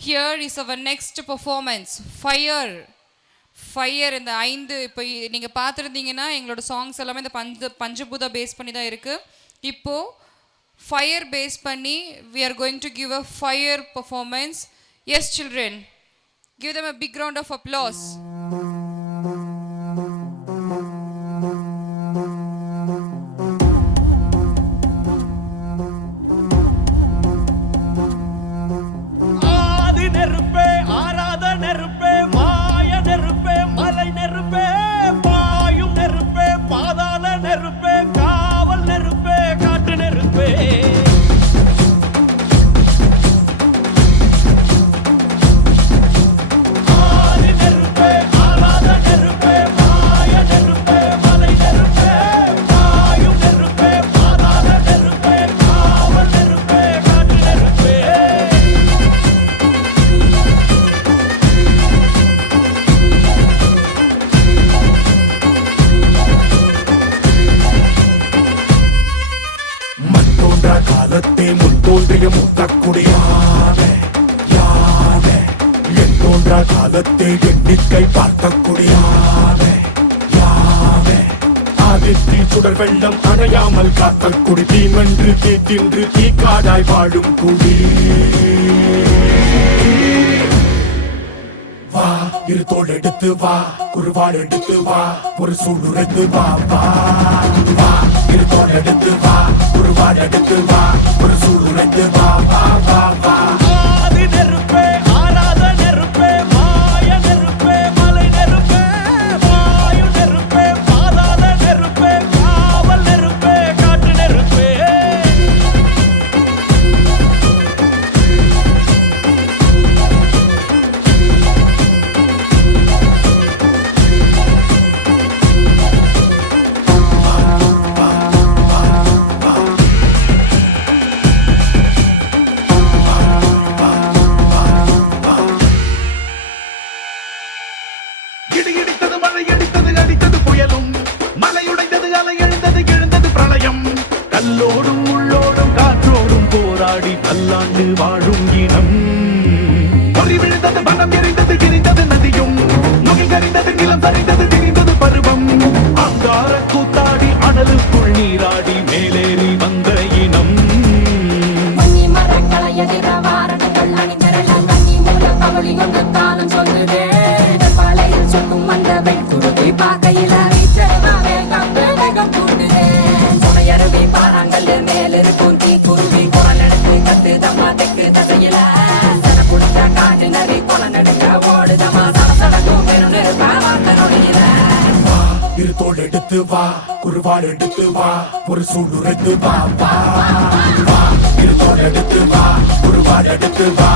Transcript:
Here is our next performance, Fire. Fire இந்த 5 இப்போ நீங்கள் பார்த்துருந்தீங்கன்னா எங்களோட சாங்ஸ் எல்லாமே இந்த பஞ்சபூதா பேஸ் பண்ணி தான் இருக்குது. இப்போது ஃபயர் பேஸ் பண்ணி we are going to give a fire performance. Yes children, give them a big round of applause. காலத்தே முன் தோன்றிய முத்தக்குடியாவே யாவே என் தோன்றா காலத்தே எண்ணிக்கை பார்க்கக்கூடியாவே யாவே ஆதித்தி சுடர் வெள்ளம் அணையாமல் காத்த குடி தீமென்று தீ தின்று தீக்காடாய் வாழும் குடி வா இரு தோள் எடுத்து வா குருவாள் எடுத்து வா ஒரு சூளுரைத்து வா வா வா இரு தோள் எடுத்து வா குருவாள் எடுத்து வா ஒரு சூளுரைத்து வா வா வா வா ஆதி நெருப்பே ஆராத நெருப்பே மாய நெருப்பே மலை நெருப்பே வாயு நெருப்பே பாதாள நெருப்பே காவல் நெருப்பே காட்டு நெருப்பே கல்லோடும் உள்ளோடும் காற்றோடும் போராடி பல்லாண்டு வாழும் இனம் பொறி விழுந்தது மனம் எரிந்தது எரிந்தது நதியும் நுகை கரிந்தது நிலம் சரிந்தது திரிந்தது பருவம் அங்கார கூத்தாடி அனலுக்குள் நீராடி மேலேறி வந்த இனம் சொல்லுதே பழையில் சொக்கும் அந்த பெண் குருதி பார்க்கையில பாறாங்கல்லு மேல் இருக்கும் தீ குருவி குரல் எடுத்து கத்து தம்மா தெக்கு தசையில சன புடிச்ச காட்டு நரி குளம் நடுங்க ஓடுதமா சடசடக்கும் பெரும் நெருப்பாவாக்க நொடியில இரு தோள் எடுத்து வா குருவாள் எடுத்து வா ஒரு சூளுரைத்து வா வா வா இரு தோள் எடுத்து வா குருவாள் எடுத்து வா